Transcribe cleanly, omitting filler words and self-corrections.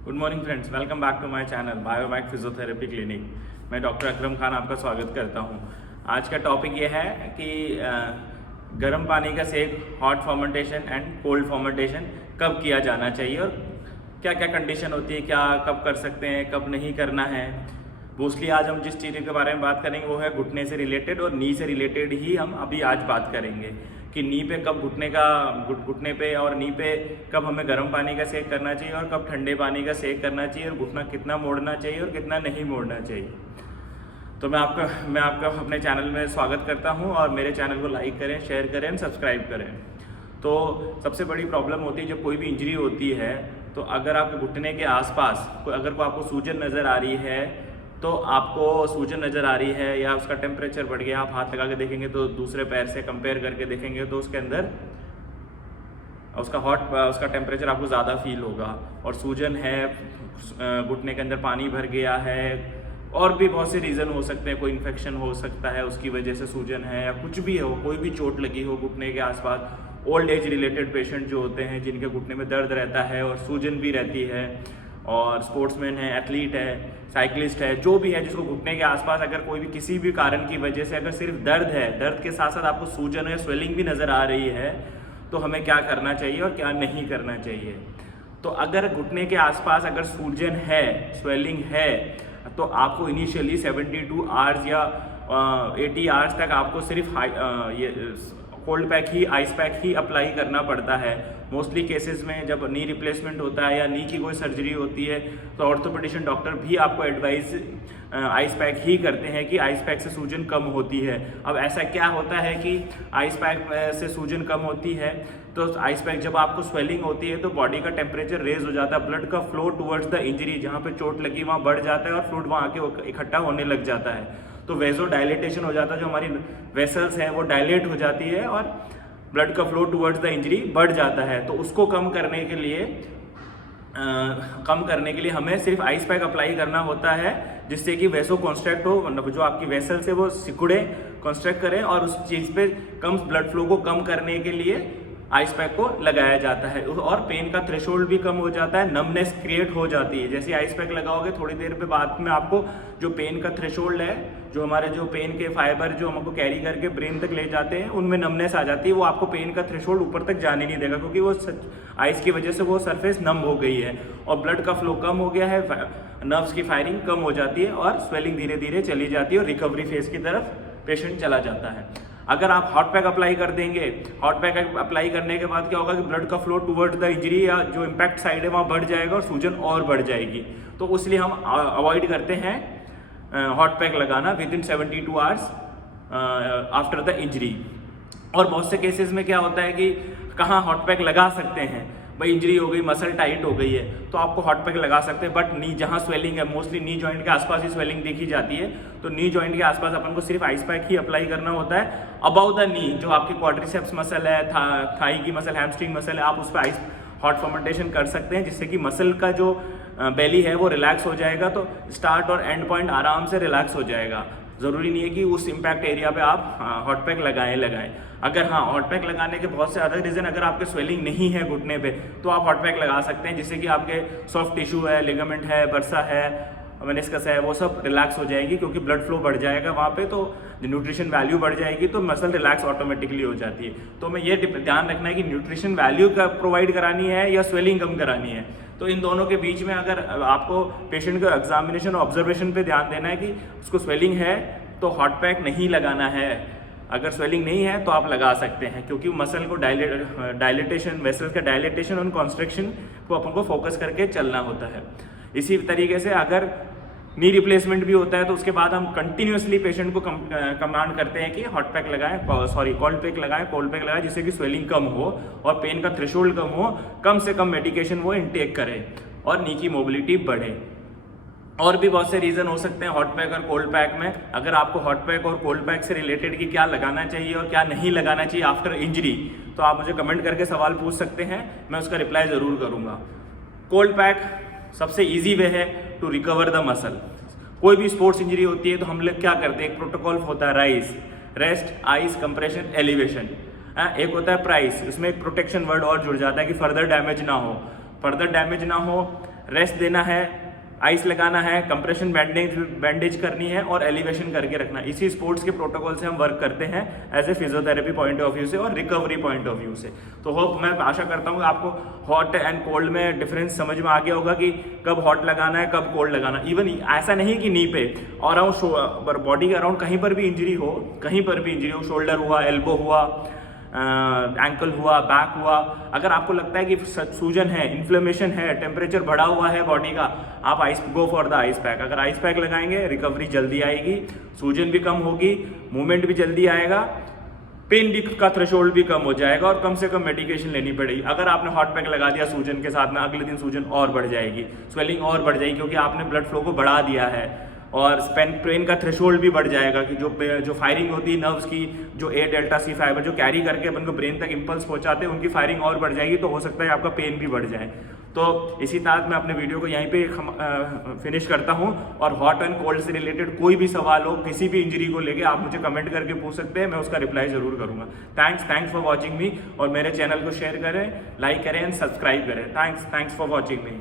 Good morning friends, welcome back to my channel Biomac physiotherapy clinic. मैं doctor Akram Khan आपका स्वागत करता हूं। आज का टॉपिक ये है कि गर्म पानी का सेक, hot fermentation and cold fermentation कब किया जाना चाहिए और क्या क्या कंडीशन होती है, क्या कब कर सकते हैं, कब नहीं करना है। मोस्टली आज हम जिस चीज़ के बारे में बात करेंगे वो है घुटने से रिलेटेड और नी से रिलेटेड ही हम अभी आज बात करेंगे कि नी पे कब घुटने पे और नी पे कब हमें गर्म पानी का सेक करना चाहिए और कब ठंडे पानी का सेक करना चाहिए और घुटना कितना मोड़ना चाहिए और कितना नहीं मोड़ना चाहिए। तो मैं आपका अपने चैनल में स्वागत करता हूं और मेरे चैनल को लाइक करें, शेयर करें, सब्सक्राइब करें। तो सबसे बड़ी प्रॉब्लम होती है जब कोई भी इंजरी होती है, तो अगर आपके घुटने के आसपास अगर आपको सूजन नज़र आ रही है, तो आपको सूजन नज़र आ रही है या उसका टेम्परेचर बढ़ गया, आप हाथ लगा के देखेंगे तो दूसरे पैर से कंपेयर करके देखेंगे तो उसके अंदर उसका टेम्परेचर आपको ज़्यादा फील होगा। और सूजन है, घुटने के अंदर पानी भर गया है, और भी बहुत से रीज़न हो सकते हैं। कोई इन्फेक्शन हो सकता है उसकी वजह से सूजन है, या कुछ भी हो, कोई भी चोट लगी हो घुटने के आसपास। ओल्ड एज रिलेटेड पेशेंट जो होते हैं जिनके घुटने में दर्द रहता है और सूजन भी रहती है, और स्पोर्ट्समैन है, एथलीट है, साइकिलिस्ट है, जो भी है जिसको घुटने के आसपास अगर कोई भी किसी भी कारण की वजह से अगर सिर्फ दर्द है, दर्द के साथ साथ आपको सूजन या स्वेलिंग भी नज़र आ रही है, तो हमें क्या करना चाहिए और क्या नहीं करना चाहिए। तो अगर घुटने के आसपास अगर सूजन है, स्वेलिंग है, तो आपको इनिशियली 72 आवर्स या 80 आवर्स तक आपको सिर्फ कोल्ड पैक ही, आइस पैक ही अप्लाई करना पड़ता है। मोस्टली केसेस में जब नी रिप्लेसमेंट होता है या नी की कोई सर्जरी होती है तो ऑर्थोपेडिशियन डॉक्टर भी आपको एडवाइस आइस पैक ही करते हैं कि आइस पैक से सूजन कम होती है। अब ऐसा क्या होता है कि आइस पैक से सूजन कम होती है, तो आइस पैक जब आपको स्वेलिंग होती है तो बॉडी का टेम्परेचर रेज हो जाता है, ब्लड का फ्लो टुवर्ड्स द इंजरी, जहाँ पे चोट लगी वहाँ बढ़ जाता है और फ्लूइड वहाँ आके इकट्ठा होने लग जाता है। तो वेजो डायलेटेशन हो जाता है, जो हमारी वेसल्स हैं वो डायलेट हो जाती है और ब्लड का फ्लो टुवर्ड्स द इंजरी बढ़ जाता है। तो उसको कम करने के लिए हमें सिर्फ आइस पैक अप्लाई करना होता है, जिससे कि वेसो कॉन्स्ट्रैक्ट हो, जो आपकी वेसल्स है वो सिकुड़े, कॉन्स्ट्रैक्ट करें, और उस चीज़ पे कम ब्लड फ्लो को कम करने के लिए आइस पैक को लगाया जाता है। और पेन का थ्रेशोल्ड भी कम हो जाता है, नमनेस क्रिएट हो जाती है। जैसे आइस पैक लगाओगे थोड़ी देर पे बाद में आपको जो पेन का थ्रेशोल्ड है, जो हमारे जो पेन के फाइबर जो हमको कैरी करके ब्रेन तक ले जाते हैं, उनमें नमनेस आ जाती है। वो आपको पेन का थ्रेशोल्ड ऊपर तक जाने नहीं देगा, क्योंकि वो आइस की वजह से वो सरफेस नम हो गई है और ब्लड का फ्लो कम हो गया है, नर्व्स की फायरिंग कम हो जाती है और स्वेलिंग धीरे धीरे चली जाती है और रिकवरी फेज की तरफ पेशेंट चला जाता है। अगर आप हॉट पैक अप्लाई कर देंगे, हॉट पैक अप्लाई करने के बाद क्या होगा कि ब्लड का फ्लो टुवर्ड्स द इंजरी या जो इम्पैक्ट साइड है वहाँ बढ़ जाएगा और सूजन और बढ़ जाएगी। तो इसलिए हम अवॉइड करते हैं हॉट पैक लगाना with in 72 hours after the injury. और बहुत से केसेस में क्या होता है कि कहाँ हॉट पैक लगा सकते हैं, भाई इंजरी हो गई, मसल टाइट हो गई है, तो आपको हॉट पैक लगा सकते हैं। बट नी जहाँ स्वेलिंग है, मोस्टली नी जॉइंट के आसपास ही स्वेलिंग देखी जाती है, तो नी जॉइंट के आसपास अपन को सिर्फ आइस पैक ही अप्लाई करना होता है। अबाउ द नी जो आपकी क्वाड्रिसेप्स मसल है, थाई की मसल, हैमस्ट्रिंग मसल है, आप उस पर आइस हॉट फर्मेंटेशन कर सकते हैं, जिससे कि मसल का जो बेली है वो रिलैक्स हो जाएगा। तो स्टार्ट और एंड पॉइंट आराम से रिलैक्स हो जाएगा। ज़रूरी नहीं है कि उस इम्पैक्ट एरिया पे आप हॉट पैक लगाएं। अगर हॉट पैक लगाने के बहुत से अदर रीज़न, अगर आपके स्वेलिंग नहीं है घुटने पे, तो आप हॉट पैक लगा सकते हैं, जिससे कि आपके सॉफ्ट टिश्यू है, लिगामेंट है, बर्सा है, मेनिस्कस है, वो सब रिलैक्स हो जाएगी, क्योंकि ब्लड फ्लो बढ़ जाएगा वहाँ पे, तो न्यूट्रिशन वैल्यू बढ़ जाएगी, तो मसल रिलैक्स ऑटोमेटिकली हो जाती है। तो हमें ये ध्यान रखना है कि न्यूट्रिशन वैल्यू का प्रोवाइड करानी है या स्वेलिंग कम करानी है। तो इन दोनों के बीच में अगर आपको पेशेंट को एग्जामिनेशन और ऑब्जर्वेशन पे ध्यान देना है कि उसको स्वेलिंग है तो हॉट पैक नहीं लगाना है, अगर स्वेलिंग नहीं है तो आप लगा सकते हैं, क्योंकि मसल को डायलेटेशन, वेसल्स का डायलेटेशन और कॉन्स्ट्रक्शन को अपन को फोकस करके चलना होता है। इसी तरीके से अगर नी रिप्लेसमेंट भी होता है तो उसके बाद हम कंटिन्यूसली पेशेंट को कमांड करते हैं कि हॉट पैक लगाएं, कोल्ड पैक लगाएं, जिससे कि स्वेलिंग कम हो और पेन का थ्रेशोल्ड कम हो, कम से कम मेडिकेशन वो इनटेक करें और नी की मोबिलिटी बढ़े। और भी बहुत से रीज़न हो सकते हैं हॉट पैक और कोल्ड पैक में। अगर आपको हॉट पैक और कोल्ड पैक से रिलेटेड कि क्या लगाना चाहिए और क्या नहीं लगाना चाहिए आफ्टर इंजरी, तो आप मुझे कमेंट करके सवाल पूछ सकते हैं, मैं उसका रिप्लाई ज़रूर करूँगा। कोल्ड पैक सबसे ईजी वे है टू रिकवर द मसल। कोई भी स्पोर्ट्स इंजरी होती है तो हम लोग क्या करते हैं, एक प्रोटोकॉल होता है rise, rest, ice, compression, elevation. एक होता है प्राइस, उसमें एक प्रोटेक्शन वर्ड और जुड़ जाता है कि फर्दर डैमेज ना हो, रेस्ट देना है, आइस लगाना है, कंप्रेशन बैंडेज करनी है और एलिवेशन करके रखना। इसी स्पोर्ट्स के प्रोटोकॉल से हम वर्क करते हैं as a physiotherapy point of view से और रिकवरी पॉइंट ऑफ व्यू से। तो होप, मैं आशा करता हूँ आपको हॉट एंड कोल्ड में डिफरेंस समझ में आ गया होगा कि कब हॉट लगाना है, कब कोल्ड लगाना। इवन ऐसा नहीं कि नी पे, अराउंड बॉडी के अराउंड कहीं पर भी इंजरी हो, कहीं पर भी इंजरी हो, शोल्डर हुआ, एल्बो हुआ, एंकल हुआ, बैक हुआ, अगर आपको लगता है कि सूजन है, इन्फ्लेमेशन है, टेम्परेचर बढ़ा हुआ है बॉडी का, आप go for the ice pack. अगर आइस पैक लगाएंगे रिकवरी जल्दी आएगी, सूजन भी कम होगी, मूवमेंट भी जल्दी आएगा, पेन भी का थ्रेशोल्ड भी कम हो जाएगा और कम से कम मेडिकेशन लेनी पड़ेगी। अगर आपने हॉट पैक लगा दिया सूजन के साथ में, अगले दिन सूजन और बढ़ जाएगी, स्वेलिंग और बढ़ जाएगी, क्योंकि आपने ब्लड फ्लो को बढ़ा दिया है और पेन का थ्रेशोल्ड भी बढ़ जाएगा कि जो फायरिंग होती है नर्व्स की, जो ए डेल्टा सी फाइबर जो कैरी करके अपन को ब्रेन तक इंपल्स पहुंचाते हैं, उनकी फायरिंग और बढ़ जाएगी, तो हो सकता है आपका पेन भी बढ़ जाए। तो इसी तरह मैं अपने वीडियो को यहीं पे फिनिश करता हूं और हॉट एंड कोल्ड से रिलेटेड कोई भी सवाल हो, किसी भी इंजरी को लेके आप मुझे कमेंट करके पूछ सकते हैं, मैं उसका रिप्लाई जरूर करूंगा। थैंक्स फॉर वॉचिंग मी, और मेरे चैनल को शेयर करें, लाइक करें एंड सब्सक्राइब करें। Thanks for watching me.